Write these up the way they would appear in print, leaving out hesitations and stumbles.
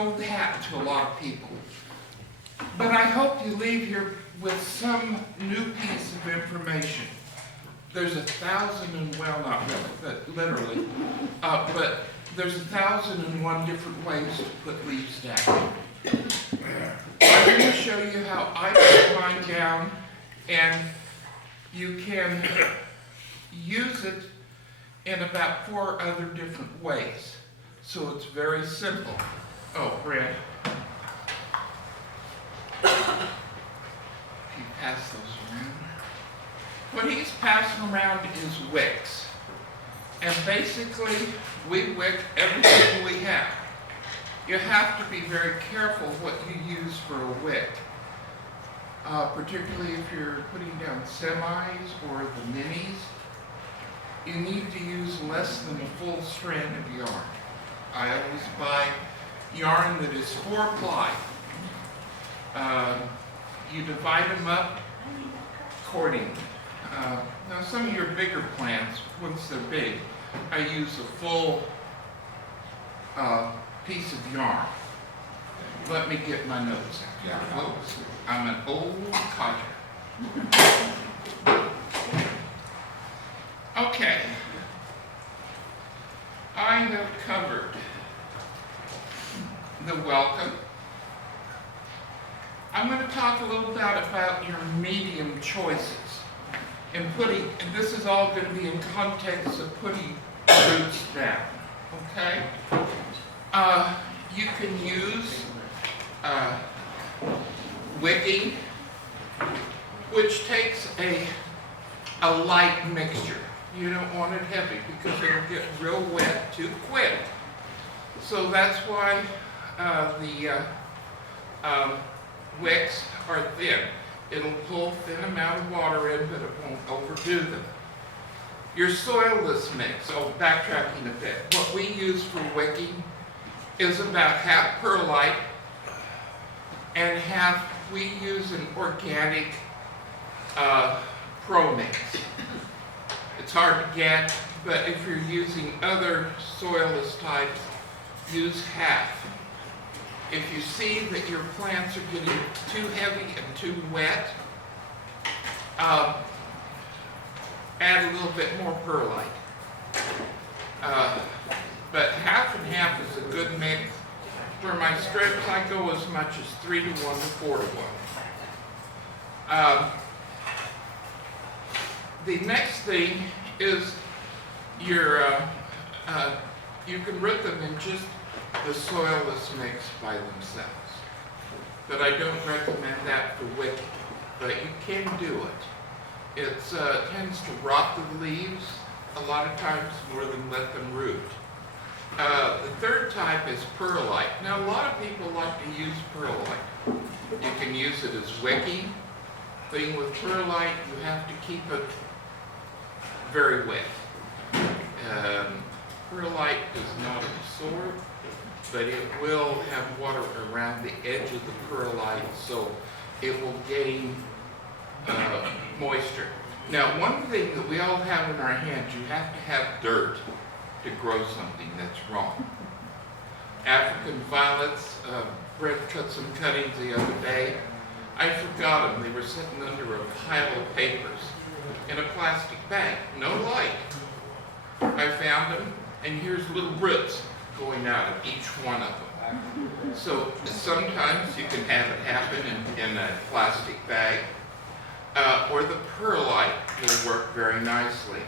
know that to a lot of people. But I hope you leave here with some new piece of information. There's 1,000 and, well, not really, but literally, but there's 1,001 different ways to put leaves down. I'm going to show you how I put mine down, and you can use it in about 4 other different ways. So it's very simple. Oh, Brad. If you pass those around. What he's passing around is wicks. And basically, we wick everything we have. You have to be very careful what you use for a wick. Particularly if you're putting down semis or the minis. You need to use less than a full strand of yarn. I always buy yarn that is 4-ply. You divide them up accordingly. Now some of your bigger plants, once they're big, I use a full piece of yarn. Let me get my notes out. Oh, I'm an old codger. Okay. I have covered the welcome. I'm going to talk a little bit about your medium choices. And this is all going to be in context of putting roots down. Okay? You can use wicking, which takes a light mixture. You don't want it heavy because it'll get real wet too quick. So that's why the wicks are thin. It'll pull a thin amount of water in, but it won't overdo them. Your soilless mix, backtracking a bit. What we use for wicking is about half perlite and half, we use an organic pro mix. It's hard to get, but if you're using other soilless types, use half. If you see that your plants are getting too heavy and too wet, add a little bit more perlite. But half and half is a good mix. For my strips, I go as much as 3 to 1 to 4 to 1. The next thing is your, you can root them in just the soilless mix by themselves. But I don't recommend that for wicking, but you can do it. It tends to rot the leaves a lot of times more than let them root. The third type is perlite. Now a lot of people like to use perlite. You can use it as wicking. Thing with perlite, you have to keep it very wet. Perlite does not absorb, but it will have water around the edge of the perlite, so it will gain moisture. Now, one thing that we all have in our hands, you have to have dirt to grow something that's wrong. African violets, Brett cut some cuttings the other day. I forgot them. They were sitting under a pile of papers in a plastic bag, no light. I found them, and here's little roots going out of each one of them. So sometimes you can have it happen in a plastic bag, or the perlite will work very nicely.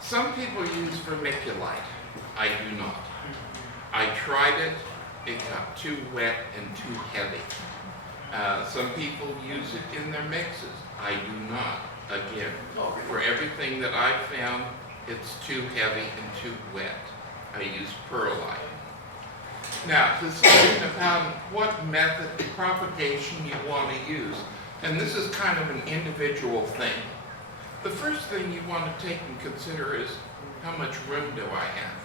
Some people use vermiculite. I do not. I tried it. It got too wet and too heavy. Some people use it in their mixes. I do not. Again, for everything that I've found, it's too heavy and too wet. I use perlite. Now, deciding about what method of propagation you want to use, and this is kind of an individual thing. The first thing you want to take and consider is, how much room do I have?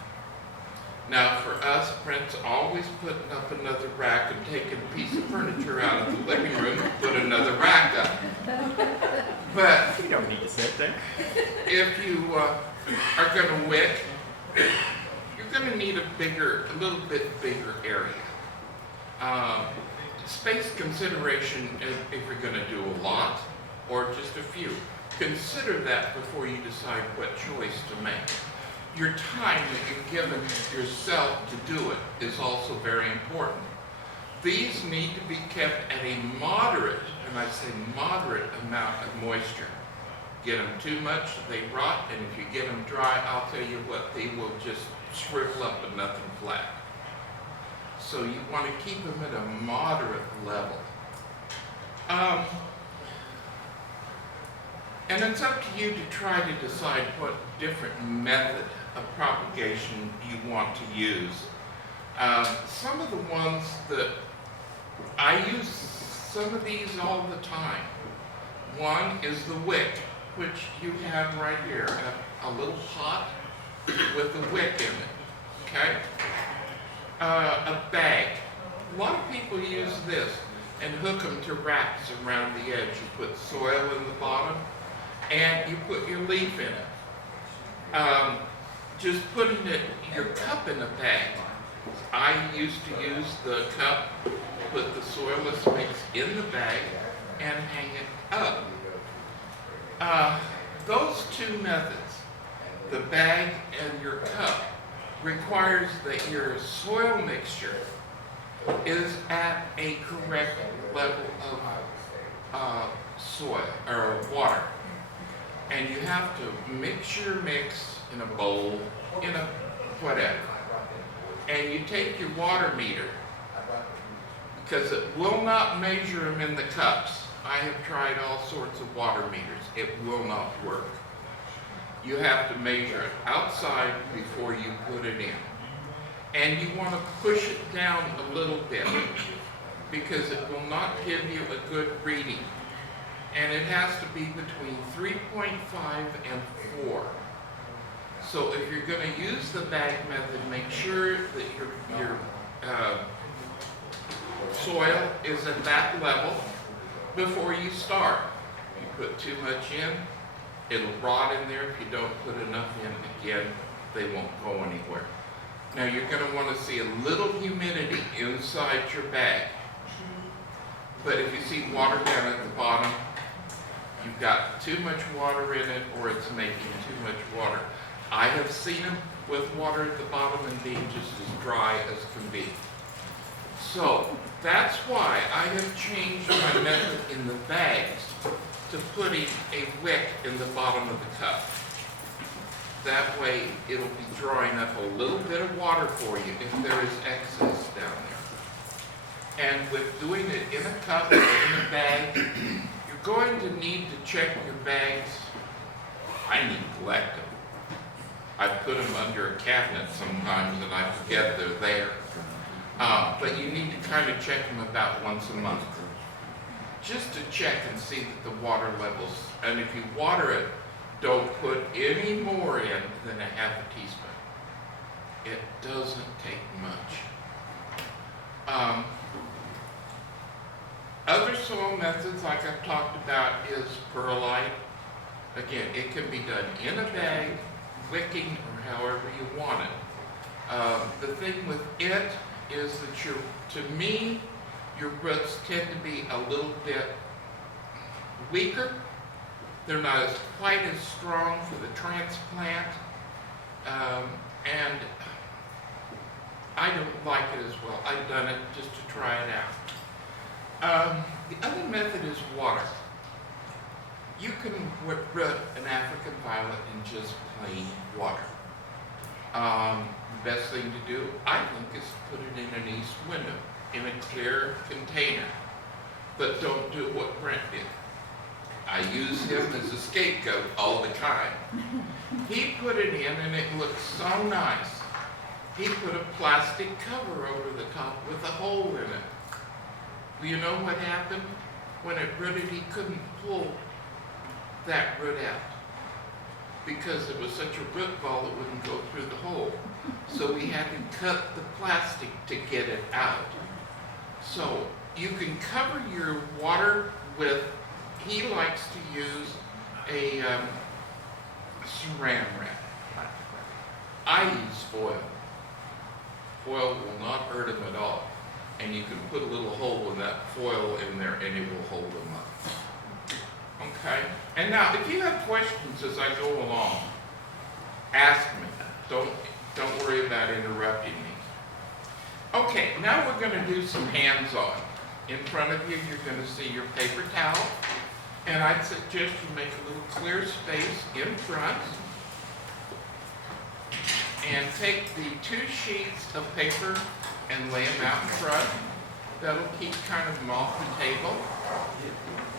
Now, for us, Brent's always putting up another rack and taking a piece of furniture out of the living room and put another rack up. But you don't need to sit there. If you are going to wick, you're going to need a little bit bigger area. Space consideration if you're going to do a lot or just a few. Consider that before you decide what choice to make. Your time that you've given yourself to do it is also very important. These need to be kept at a moderate, and I say moderate amount of moisture. Get them too much, they rot, and if you get them dry, I'll tell you what, they will just shrivel up and nothing flat. So you want to keep them at a moderate level. And it's up to you to try to decide what different method of propagation you want to use. Some of the ones that I use, some of these all the time. One is the wick, which you have right here, a little pot with a wick in it, okay? A bag. A lot of people use this and hook them to wraps around the edge. You put soil in the bottom and you put your leaf in it. Just putting your cup in a bag. I used to use the cup, put the soilless mix in the bag and hang it up. Those two methods, the bag and your cup, requires that your soil mixture is at a correct level of soil or water. And you have to mix your mix in a bowl, in a whatever. And you take your water meter, because it will not measure them in the cups. I have tried all sorts of water meters. It will not work. You have to measure it outside before you put it in. And you want to push it down a little bit because it will not give you a good reading. And it has to be between 3.5 and 4. So if you're going to use the bag method, make sure that your soil is at that level before you start. If you put too much in, it'll rot in there. If you don't put enough in, again, they won't go anywhere. Now you're going to want to see a little humidity inside your bag. But if you see water down at the bottom, you've got too much water in it or it's making too much water. I have seen them with water at the bottom and being just as dry as can be. So that's why I have changed my method in the bags to putting a wick in the bottom of the cup. That way it'll be drawing up a little bit of water for you if there is excess down there. And with doing it in a cup or in a bag, you're going to need to check your bags. I neglect them. I put them under a cabinet sometimes and I forget they're there. But you need to kind of check them about once a month. Just to check and see that the water levels, and if you water it, don't put any more in than a half a teaspoon. It doesn't take much. Other soil methods, like I've talked about, is perlite. Again, it can be done in a bag, wicking, or however you want it. The thing with it is that to me, your roots tend to be a little bit weaker. They're not quite as strong for the transplant, and I don't like it as well. I've done it just to try it out. The other method is water. You can root an African violet in just plain water. The best thing to do, I think, is to put it in an east window, in a clear container. But don't do what Brent did. I use him as a scapegoat all the time. He put it in and it looked so nice. He put a plastic cover over the top with a hole in it. Well, you know what happened? When it rooted, he couldn't pull that root out because it was such a root ball it wouldn't go through the hole. So we had to cut the plastic to get it out. So you can cover your water with, he likes to use a saran wrap. I use foil. Foil will not hurt him at all. and you can put a little hole in that foil in there and it will hold them up. Okay? And now, if you have questions as I go along, ask me. Don't worry about interrupting me. Okay, now we're going to do some hands-on. In front of you, you're going to see your paper towel. And I'd suggest you make a little clear space in front. And take the 2 sheets of paper and lay them out in front. That'll keep kind of them off the table.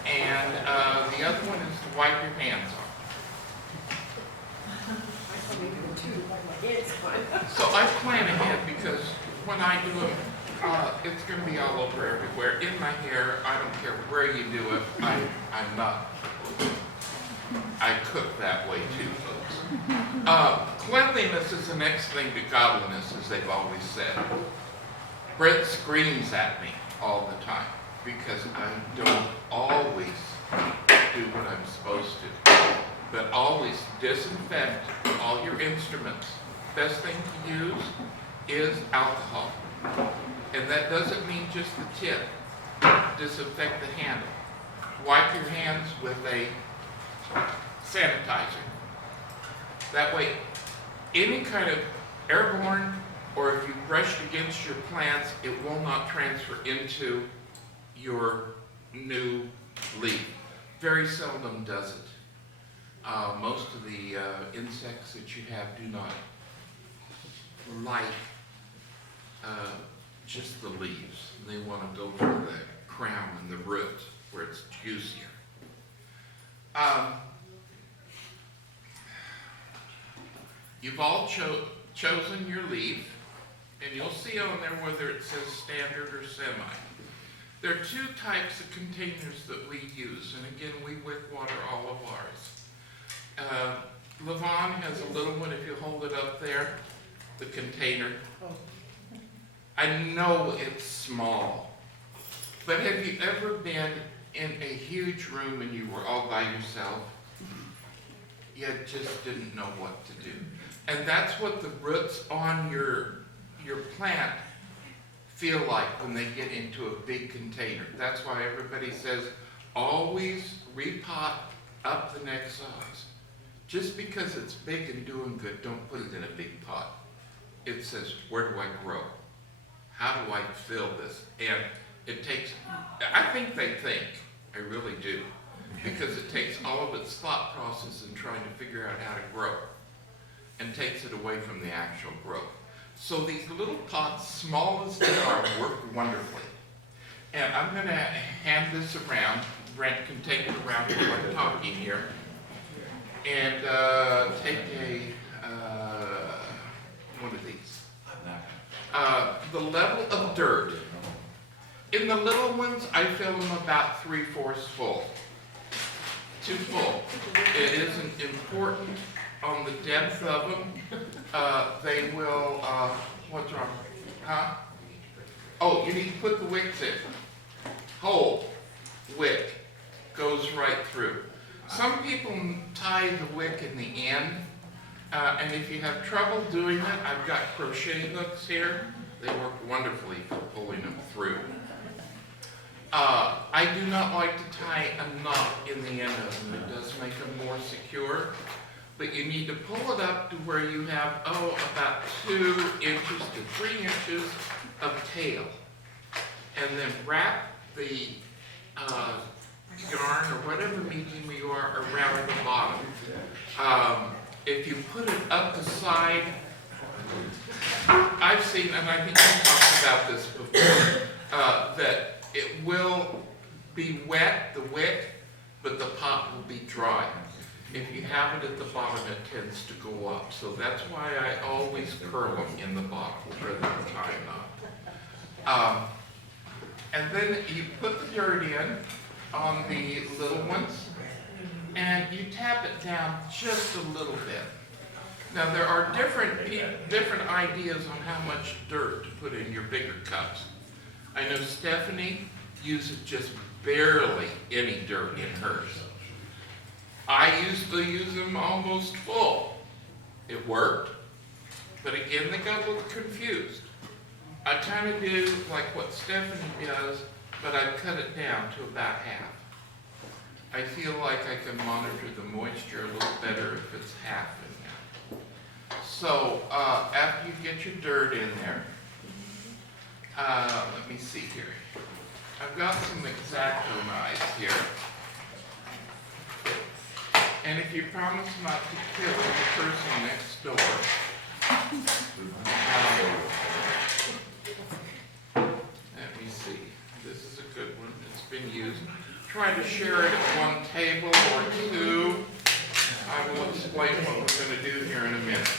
And the other one is to wipe your hands on. So I plan ahead because when I do them, it's going to be all over everywhere. In my hair, I don't care where you do it. I'm not. I cook that way too, folks. Cleanliness is the next thing to godliness, as they've always said. Brent screams at me all the time because I don't always do what I'm supposed to. But always disinfect all your instruments. Best thing to use is alcohol. And that doesn't mean just the tip. Disinfect the handle. Wipe your hands with a sanitizer. That way, any kind of airborne, or if you brushed against your plants, it will not transfer into your new leaf. Very seldom does it. Most of the insects that you have do not like just the leaves. They want to go for the crown and the root where it's juicier. You've all chosen your leaf, and you'll see on there whether it says standard or semi. There are 2 types of containers that we use, and again, we wick water all of ours. Levon has a little one, if you hold it up there, the container. I know it's small, but have you ever been in a huge room and you were all by yourself? You just didn't know what to do. And that's what the roots on your plant feel like when they get into a big container. That's why everybody says, always repot up the next size. Just because it's big and doing good, don't put it in a big pot. It says, where do I grow? How do I fill this? And it takes, I think they think, I really do, because it takes all of its thought process in trying to figure out how to grow and takes it away from the actual growth. So these little pots, small as they are, work wonderfully. And I'm going to hand this around. Brent can take it around while I'm talking here. And take one of these. The level of dirt. In the little ones, I fill them about 3/4 full. Too full. It isn't important on the depth of them. They will, what's wrong? Huh? Oh, you need to put the wicks in. Whole wick goes right through. Some people tie the wick in the end, and if you have trouble doing it, I've got crochet hooks here. They work wonderfully for pulling them through. I do not like to tie a knot in the end of them. It does make them more secure. But you need to pull it up to where you have, about 2 inches to 3 inches of tail. And then wrap the yarn or whatever medium you are around the bottom. If you put it up the side, I've seen, and I think you talked about this before, that it will be wet, the wick, but the pot will be dry. If you have it at the bottom, it tends to go up. So that's why I always curl them in the bottom rather than tie them up. And then you put the dirt in on the little ones, and you tap it down just a little bit. Now there are different ideas on how much dirt to put in your bigger cups. I know Stephanie uses just barely any dirt in hers. I used to use them almost full. It worked, but again they got a little confused. I kind of do like what Stephanie does, but I cut it down to about half. I feel like I can monitor the moisture a little better if it's half in there. So after you get your dirt in there, let me see here. I've got some X-Acto knives here. And if you promise not to kill the person next door, let me see. This is a good one. It's been used. Try to share it at one table or two. I will explain what we're going to do here in a minute.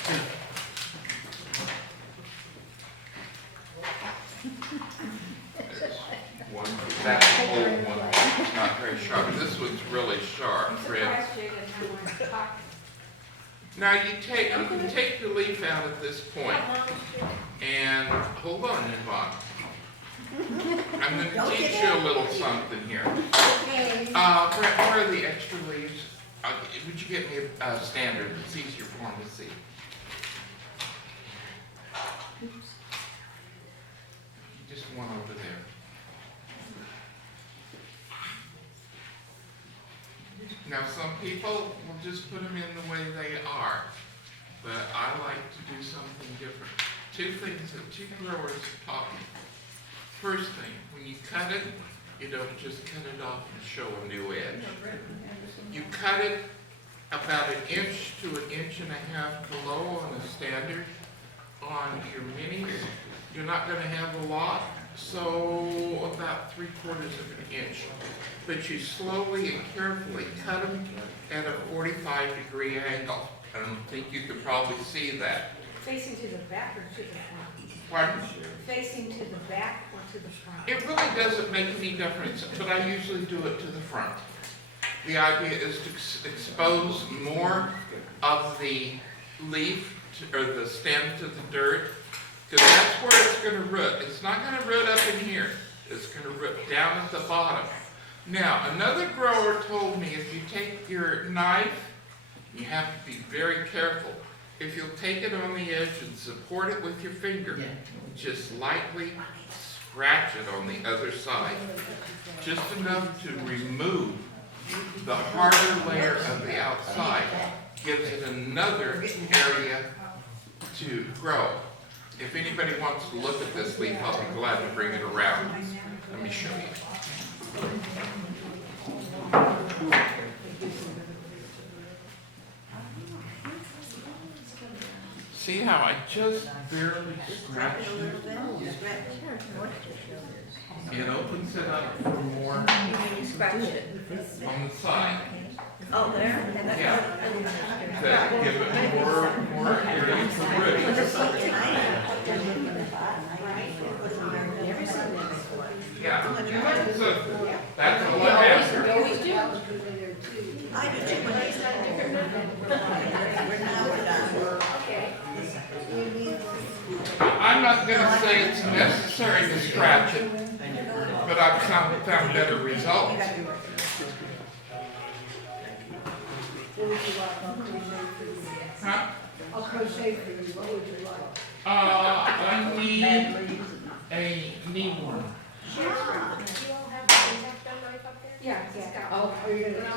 There's one. That's an old one. It's not very sharp. This one's really sharp. Red. Now you can take the leaf out at this point, and hold on, Yvonne. I'm going to teach you a little something here. Brent, where are the extra leaves? Would you get me a standard? It's easier for them to see. Just one over there. Now, some people will just put them in the way they are, but I like to do something different. Two things that two growers taught me. First thing, when you cut it, you don't just cut it off and show a new edge. You cut it about 1 inch to 1.5 inches below on a standard. On your minis, you're not going to have a lot, so about 3/4 of an inch. But you slowly and carefully cut them at a 45-degree angle. I don't think you could probably see that. Facing to the back or to the front? Pardon? Facing to the back or to the front? It really doesn't make any difference, but I usually do it to the front. The idea is to expose more of the leaf or the stem to the dirt, because that's where it's going to root. It's not going to root up in here. It's going to root down at the bottom. Now, another grower told me if you take your knife, you have to be very careful. If you'll take it on the edge and support it with your finger, just lightly scratch it on the other side. Just enough to remove the harder layer of the outside. Gives it another area to grow. If anybody wants to look at this leaf, I'll be glad to bring it around. Let me show you. See how I just barely scratched it? It opens it up for more on the side. Oh, there? Yeah. To give it more area to root. Yeah. So that's all I have. I do too, but he's got a different method. We're done. Okay. I'm not going to say it's necessary to scratch it, but I've found better results. Huh? I'll crochet for you. What would you like? I need a needle. Do you all have the X-Acto knife up there? Yeah, it's got. Oh, are you gonna? Now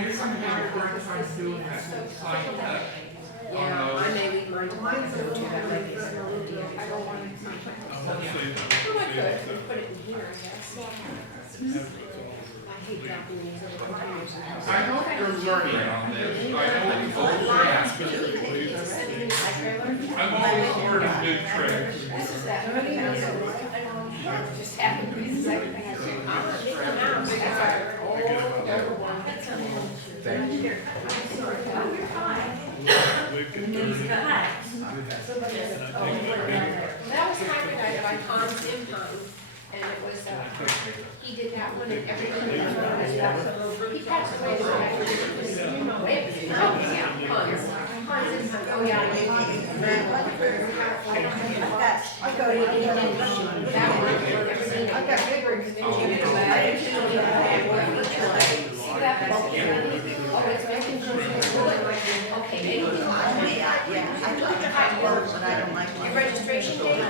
you're going to have a hard time doing that side cut. Yeah, I may leave mine tomorrow. Mine's a little bit like this. I don't want it. Oh, I could put it in here, I guess. I hate dropping these over the tires. I hope you're learning on this. I know it's old fast, but I'm always learning new tricks. This is that. Just happened to be the second thing I did. Thank you. That was copyrighted by Hans Imhon, and it was, he did that one and everything. He passed away, so I Hans Imhon, oh yeah. I'll go to the That one, everything. I've got big rings. Oh, it's making sure it's okay, maybe. Yeah, I like the hot words, but I don't like Your registration date?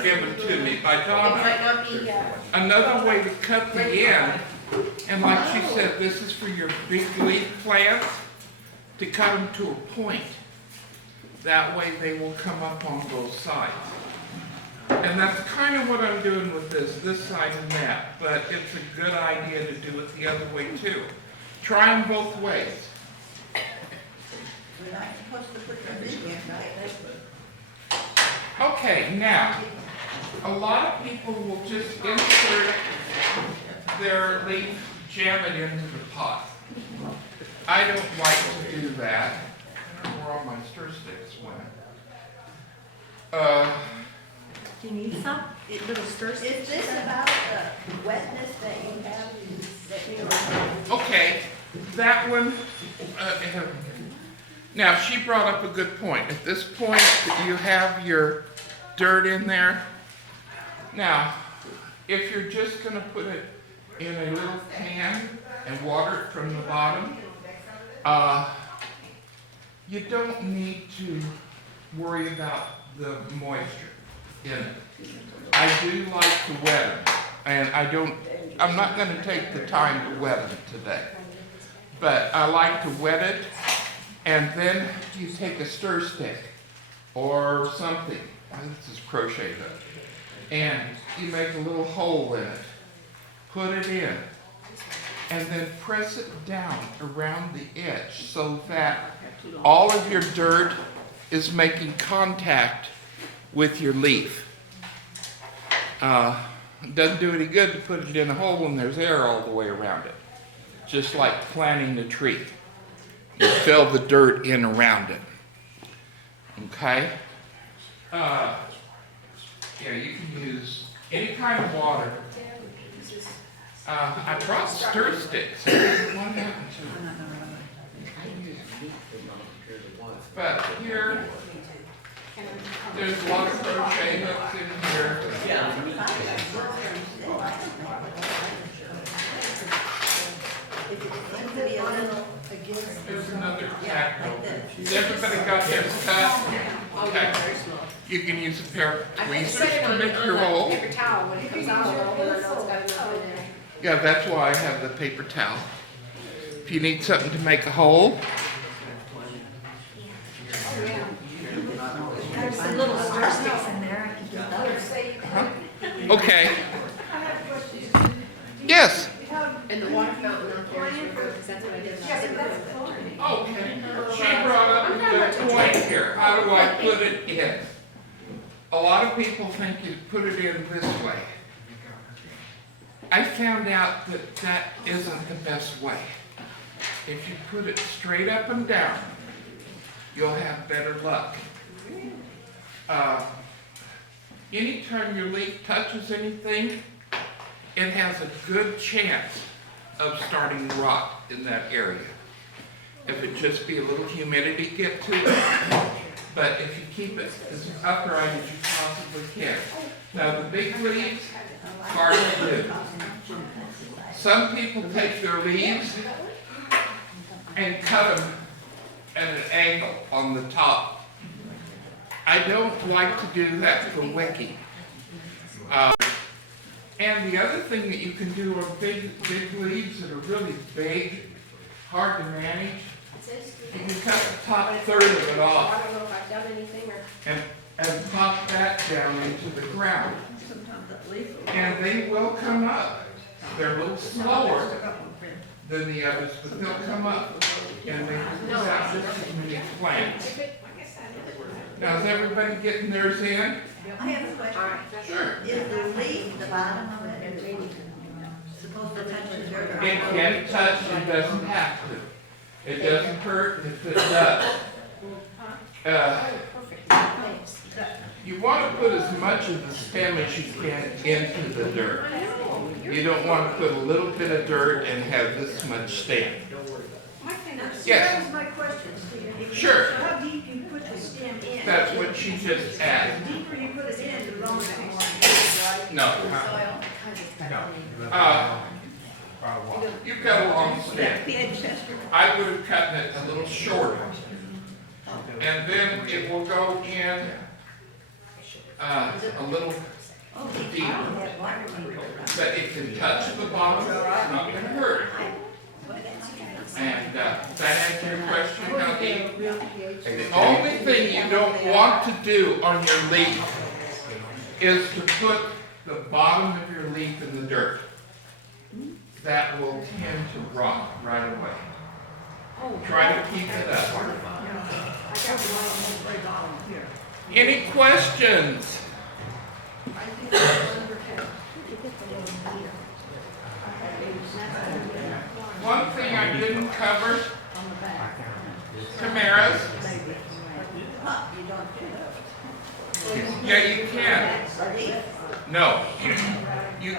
are given to me by It Donna. might not be, Another way to cut the end, and like she said, this is for your big leaf plants, to cut them to a point. That way they will come up on both sides. And that's kind of what I'm doing with this side and that, but it's a good idea to do it the other way too. Try them both ways. We're not supposed to put them in here, right? Okay, now, a lot of people will just insert their leaf, jam it into the pot. I don't like to do that. Where all my stir sticks went. Do you need some? Little stir Is this about the wetness that you have, that you Okay, that one, now she brought up a good point. At this point, you have your dirt in there. Now, if you're just gonna put it in a little pan and water it from the bottom, you don't need to worry about the moisture in it. I do like to wet them, and I'm not gonna take the time to wet them today. But I like to wet it, and then you take a stir stick or something. This is crochet hook. And you make a little hole in it, put it in, and then press it down around the edge so that all of your dirt is making contact with your leaf. It doesn't do any good to put it in a hole and there's air all the way around it. Just like planting a tree. You fill the dirt in around it. Okay? Yeah, you can use any kind of water. I brought stir sticks. What happened to them? But here, there's a lot of crochet hooks in here. There's another tack. Has everybody got theirs cut? Okay. You can use a pair of I tweezers set it to on make your hole. paper towel when it comes out, and I know it's got enough in there. Yeah, that's why I have the paper towel. If you need something to make a hole, There's some little stir sticks in there. I can do those. okay. Yes. And the water fountain on there, because that's what I did last time. Okay. She brought up a good point here. How do I put it in? A lot of people think you put it in this way. I found out that that isn't the best way. If you put it straight up and down, you'll have better luck. Anytime your leaf touches anything, it has a good chance of starting to rot in that area. If it just be a little humidity get to it, but if you keep it as upright as you possibly can. Now the big leaves, hard to do. Some people take their leaves and cut them at an angle on the top. I don't like to do that for wicking. And the other thing that you can do on big leaves that are really big, hard to manage, you can cut the top third of it I off don't know if I've done anything or. and pop that down into the ground. And they will come up. They're a little slower than the others, but they'll come up. And they produce out just as many plants. Now, is everybody getting theirs in? I have a question. Sure. Is the leaf, the bottom of it, supposed to touch the dirt? It can touch, it doesn't have to. It doesn't hurt if it does. You want to put as much of the stem as you can into the dirt. You don't want to put a little bit of dirt and have this much stem. Yes. That was my question, Steve. Sure. So how deep you put the stem in? That's what she just asked. The deeper you put it in, the longer it will. No. You've got a long stem. I would have cut it a little shorter. And then it will go in a little deeper. But it can touch the bottom, it's not gonna hurt. And, that answer your question, how deep? The only thing you don't want to do on your leaf is to put the bottom of your leaf in the dirt. That will tend to rot right away. Try to keep it up. Any questions? One thing I didn't cover, chimeras. Yeah, you can. No, you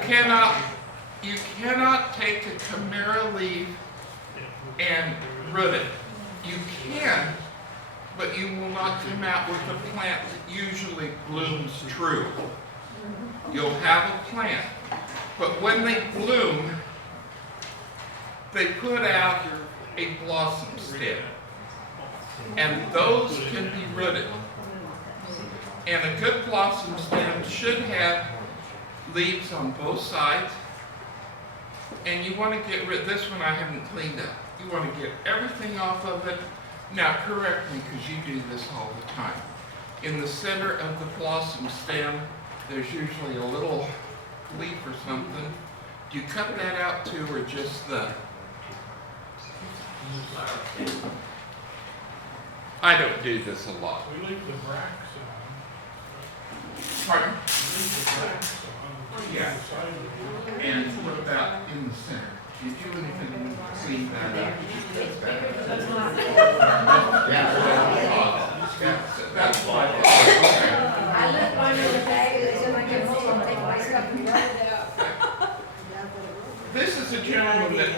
cannot take a chimera leaf and root it. You can, but you will not come out with a plant that usually blooms true. You'll have a plant, but when they bloom, they put out a blossom stem, and those can be rooted. And a good blossom stem should have leaves on both sides, and you want to get rid, this one I haven't cleaned up. You want to get everything off of it. Now correct me, because you do this all the time. In the center of the blossom stem, there's usually a little leaf or something. Do you cut that out too, or just the? I don't do this a lot. We leave the bracts Pardon? on. We leave the bracts on. Yeah. The side of the- And what about in the center? Did you do anything to clean that up? That's why. Okay. I left mine in the bag, and they said I get home, I'll take my stuff and run it out. This is a gentleman that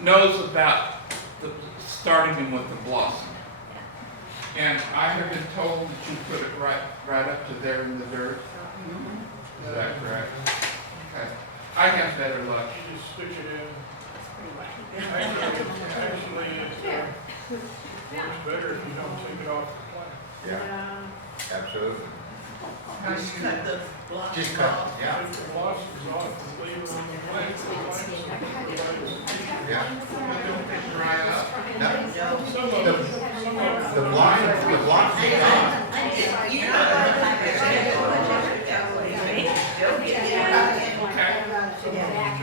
knows about the, starting them with the blossom. And I have been told that you put it right up to there in the dirt. Is that correct? Okay. I have better luck. You just stick it in. Actually, it's better if you don't take it off the plant. Yeah, absolutely. Just cut the blocks Just cut, off. yeah, Take the blossoms off and leave them on the plant. yeah. Don't they dry up? No, Some of them, some of the them. block is gone. You Okay.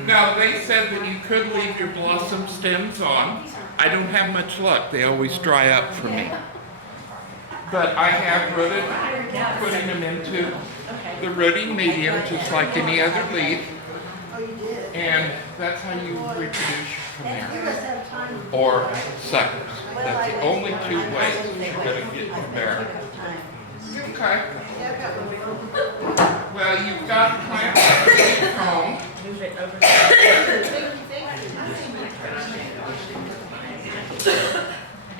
Now, they said that you could leave your blossom stems on. I don't have much luck. They always dry up for me. But I have rooted, putting them into the rooting medium, just like any other leaf. And that's how you reproduce from there. Or suckers. That's the only two ways you're going to get the bear. Okay. Well, you've got plants at home.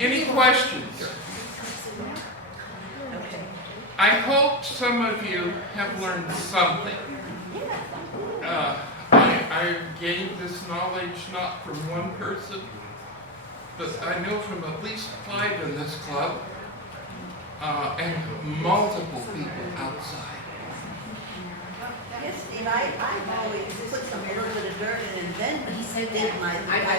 Any questions? I hope some of you have learned something. I gained this knowledge not from one person, but I know from at least 5 in this club, and multiple people outside. Yes, Steve, I've always put some little bit of dirt in and then he said did my, I